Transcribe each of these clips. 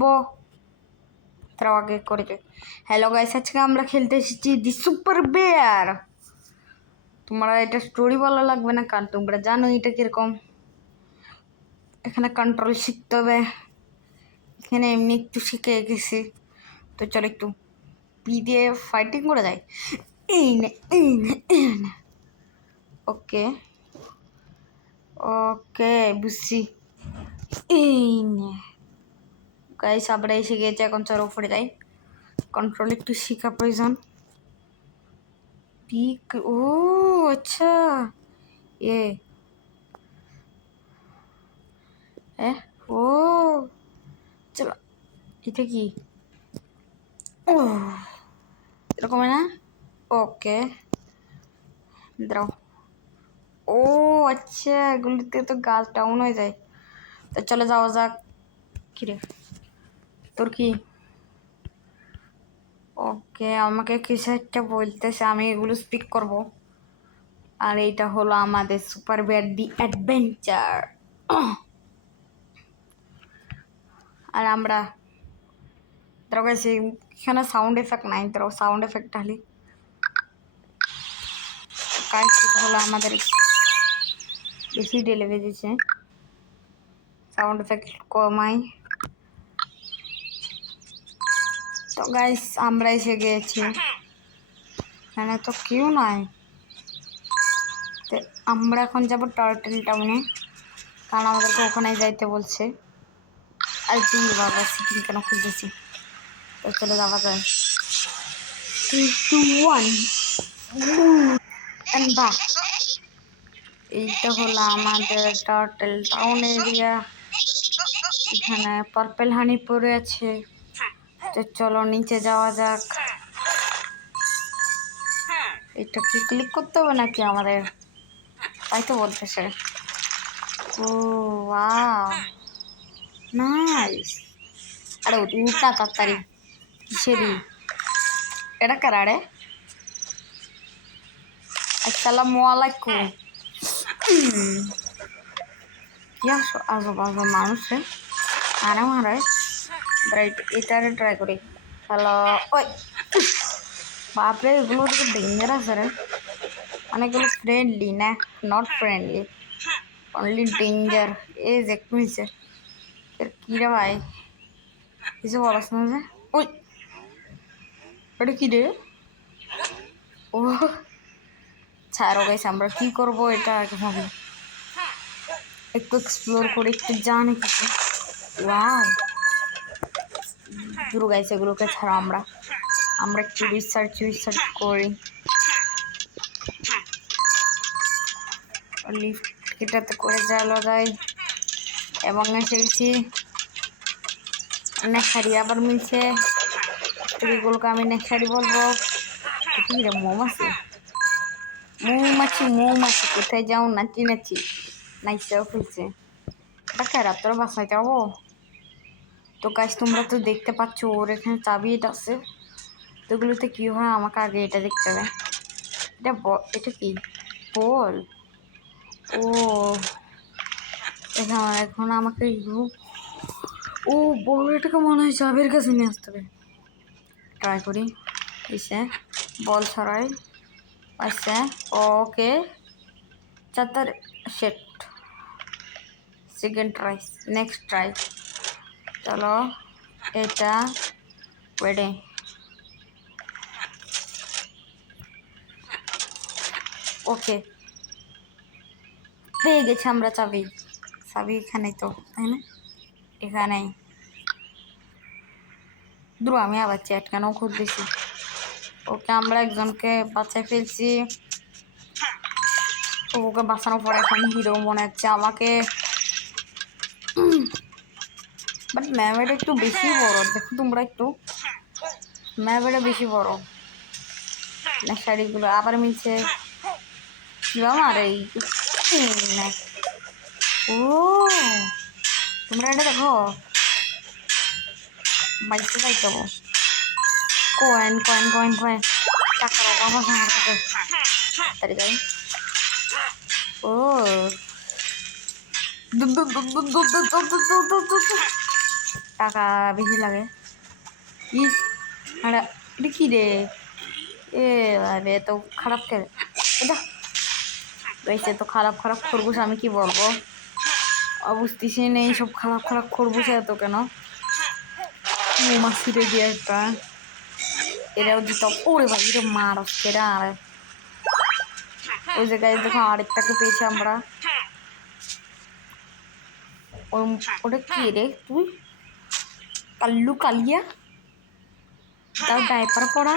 খেলবো তার আগে করে হ্যালো গাইস, আজকে আমরা খেলতে এসেছি দি সুপার বেয়ার। তোমরা এটা স্টোরি বলা লাগবে না, কারণ তোমরা জানো এটা কিরকম। এখানে কন্ট্রোল শিখতে হবে, এখানে এমনি একটু শিখে গেছি। তো চলো একটু পি দিয়ে ফাইটিং করে যাই। ওকে ওকে বুঝছি। গাইস আমরা এসে গিয়েছে, এখন চলো উপরে যাই। কন্ট্রোল একটু শেখা প্রয়োজন। পিক ও আচ্ছা ও চলো, এটা কি ও এরকম না? ওকে দাঁড়াও। ও আচ্ছা, এগুলিতে তো গাছ ডাউন হয়ে যায়। তো চলে যাওয়া যাক। কিরে তোর কি? ওকে, আমাকে কিছু একটা বলতেছে, আমি এগুলো স্পিক করব। আর এইটা হলো আমাদের সুপার বেয়ার দি অ্যাডভেঞ্চার। আর আমরা ধরো গেছি, এখানে সাউন্ড এফেক্ট নাই, ধরো সাউন্ড এফেক্ট ঢালি। কাজ হলো আমাদের বেশি ডেলে বেজেছে, সাউন্ড এফেক্ট কমাই। তো গাইস আমরা এসে গিয়েছি, এখানে তো কেউ নাই। তো আমরা এখন যাবো টার্টেল টাউনে, কারণ আমাদেরকে ওখানেই যাইতে বলছে। আর তুই বাবা সিটিং কেন খুঁজতেছি? তো চলে যাওয়া যায়। 3, 2, 1 and back। এইটা হলো আমাদের টার্টেল টাউন এরিয়া। এখানে পার্পেল হানি পড়ে আছে। তো চলো নিচে যাওয়া যাক। এটা কি ক্লিক করতে হবে নাকি আমাদের? তাই তো বলতেছে। ও ওয়াও নাইস। আরে উল্টা তাড়াতাড়ি কিসেরই? এটা কারা রে? আসসালামু আলাইকুম। কি আজব আজব মানুষ রে, আরে মারে। রাইট, এটারে ট্রাই করি। হ্যালো ওই বাপরে, এগুলো তো ডেঞ্জারাস রে। অনেকগুলো ফ্রেন্ডলি না, নট ফ্রেন্ডলি, অনলি ডেঞ্জার। এই যে একটু নিচে কি রে ভাই, কিছু বলাস না যে? ওই ওটা কি রে? ও ছাড়ো গাইস, আমরা কি করবো এটা আগে ভাবি। একটু এক্সপ্লোর করে একটু জানি কিছু। ওয়াও দূর গাইস, এগুলোকে ছাড়া আমরা আমরা একটু রিসার্চ করি। লিফট এটাতে করে যাওয়া যায় এবং এসেছি নেশারি আবার মিলছে। এগুলোকে আমি নেশারি বলবো। কি রে মৌমাছি? মৌমাছি কোথায় যাও? নাচি নাচি নাইচাও ফেলছে। দেখা রাত্রে বাসায় যাবো। তো গাছ তোমরা তো দেখতে পাচ্ছ ওর এখানে চাবি এটা আছে। তো এগুলোতে কী হয় আমাকে আগে এটা দেখতে হবে। এটা কি বল? ও এখন আমাকে ও বল, এটাকে মনে হয় চাবির কাছে নিয়ে আসতে হবে। ট্রাই করি। এসে বল ছড়াই আচ্ছা। ওকে চাতার set. Second try, next try. চলো এটা ওয়েডে। ওকে পেয়ে গেছি আমরা চাবি। চাবি এখানেই তো, তাই না? এখানেই। দ্রু আমি আবার চ্যাট কেন খুঁজতেছি। ওকে আমরা একজনকে বাঁচায় ফেলছি। ওকে বাঁচানোর পর এখন হিরো মনে হচ্ছে আমাকে। বাট ম্যাপটা একটু বেশি বড়, দেখো তোমরা একটু, ম্যাপটা বেশি বড়। না শাড়িগুলো আবার মিলছে আমার এই। ও তোমরা এটা দেখো, বাড়িতে যাইতে হবো। কয়েন কয়েন কয়েন কয়েন টাকার অভাব আছে আমার কাছে। তাড়াতাড়ি যাই। ও টাকা বেশি লাগে। ই আরে এটা কি রে? এ আরে তো খারাপ খেলে এটা গাইছে তো খারাপ খারাপ খরগোশ, আমি কি বলবো বুঝতেছি নেই সব খারাপ খারাপ খরগোশ এত কেন। মৌমাছি রে দিয়ে একটা এরাও দিত। ওরে ভাই এটা মার আসছে রে। আর ওই জায়গায় দেখো আরেকটাকে পেয়েছি আমরা। ওটা কি রে তুই? কাল্লু কালিয়া তার ডাইপার পড়া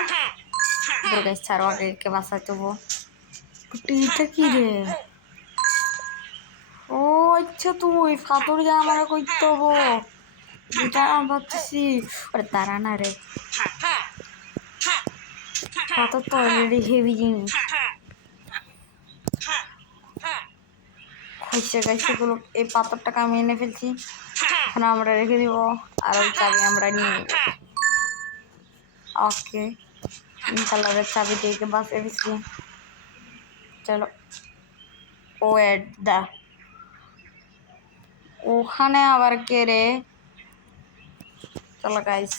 দুর্গা ছাড়ো আগেকে বাঁচাতে হবো। এটা কি রে? ও আচ্ছা তুই ফাতর যা আমার করতে হবো এটা ভাবতেছি। ওরে দাঁড়া না রে, ফাতর তো অলরেডি হেভি জিনিস খাইছে গাইছে গুলো। এই পাথরটাকে আমি এনে ফেলছি, এখন আমরা রেখে দিব আর ওই চাবি আমরা নিয়ে নিব। ওকে কালারের চাবি দিয়ে বাঁচিয়ে দিচ্ছি। চলো ও এড দা ওখানে আবার কে রে? চলো গাইস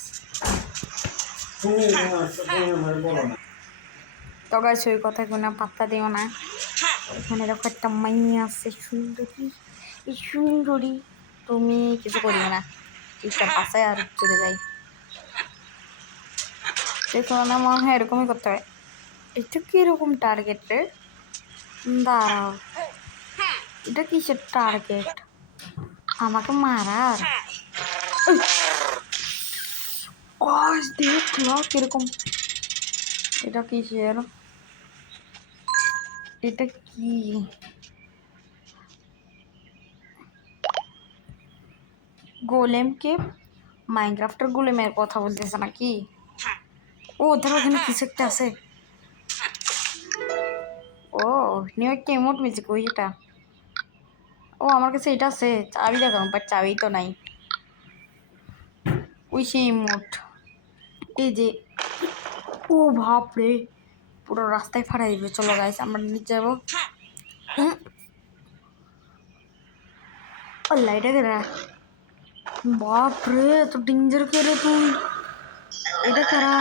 তো গাইস ওই কথা কোনো পাত্তা দিও না। এখানে দেখো একটা মাইয়া আছে সুন্দরী, এই সুন্দরী তুমি কিছু করিও না, চুপচাপ বাসায় আর চলে যাই। দেখো না মনে হয় এরকমই করতে হয়। এটা কিরকম টার্গেট রে? দাঁড়াও এটা কিসের টার্গেট? আমাকে মারার? দেখলো কিরকম? এটা কিসের? এটা কি? গোলেম কে মাইনক্রাফটের গোলেমের কথা বলতেছে নাকি? ও ধরো ওখানে কিছু একটা আছে। ও নিউ একটা ইমোট মিউজিক ওই এটা। ও আমার কাছে এটা আছে, চাবি দেখাম বাট চাবি তো নাই। ওই সেই ইমোট এই যে। ও বাপ রে পুরো রাস্তায় ফাটাই দিবে। চলো গাইস আমরা নিচে যাবো। আল্লাহ এটা কেরা? বাপ রে তো ডেঞ্জার কে রে তুই? এটা কারা?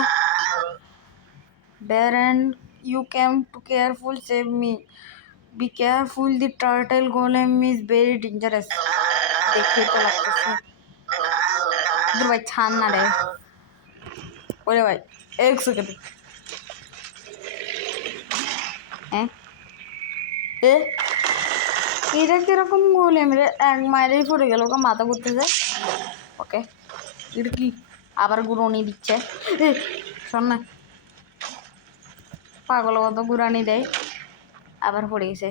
Baron, you came to careful save me. Be careful, the turtle golem is very dangerous. দেখে তো লাগতেছে। দূর ভাই ছাড় না রে। ওরে ভাই এক সেকেন্ড। হ্যাঁ এ এটা কিরকম গোলেম রে? এক মাইলেই পড়ে গেল, ওকে মাথা ঘুরতে যায়। ওকে এটা কি আবার গুড়নি দিচ্ছে? শোন না পাগল মতো গুড়ানি দেয় আবার পড়ে গেছে।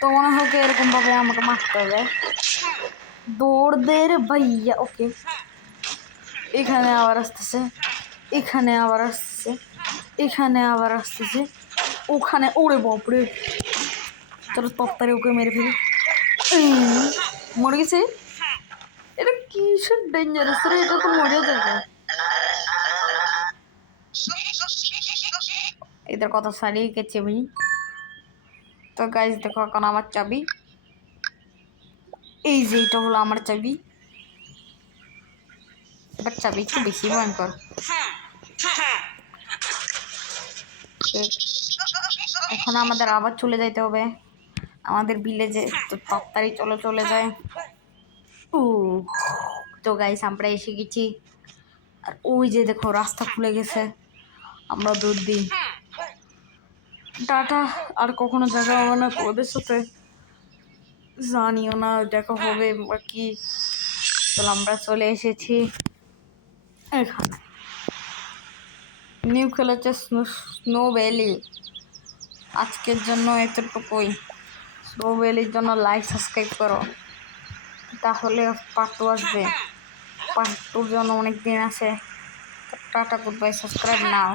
তো মনে হোক এরকম ভাবে আমাকে মারতে হবে। দৌড় দে রে ভাইয়া। ওকে এখানে আবার আসতেছে, এখানে আবার আসতেছে, এখানে আবার আসতেছে, ওখানে। ওরে বাপরে চলো তত্তারে ওকে মেরে ফেলি। মরে গেছে। এটা কিসের ডেঞ্জারাস রে? এটা তো মরে যাবে। এদের কথা সারিয়ে গেছে আমি। তো গাইজ দেখো এখন আমার চাবি, এই যে এটা হলো আমার চাবি। এবার চাবি একটু বেশি ভয়ঙ্কর। এখন আমাদের আবার চলে যাইতে হবে আমাদের ভিলেজে। তো তাড়াতাড়ি চলে যায়। ও তো গাইস আমরা এসে গেছি। আর ওই যে দেখো রাস্তা খুলে গেছে, আমরা দৌড় দিই। টাটা, আর কখনো দেখা হবে না ওদের সাথে জানিও না দেখা হবে বা কি। চলো আমরা চলে এসেছি এখানে। নিউ খেলেছে স্নো ভ্যালি। আজকের জন্য এতটুকুই। স্নো ভ্যালির জন্য লাইক সাবস্ক্রাইব করো, তাহলে পার্ট 2 আসবে। পার্ট 2 জন্য অনেক দিন আছে। টাটা গুড বাই, সাবস্ক্রাইব নাও।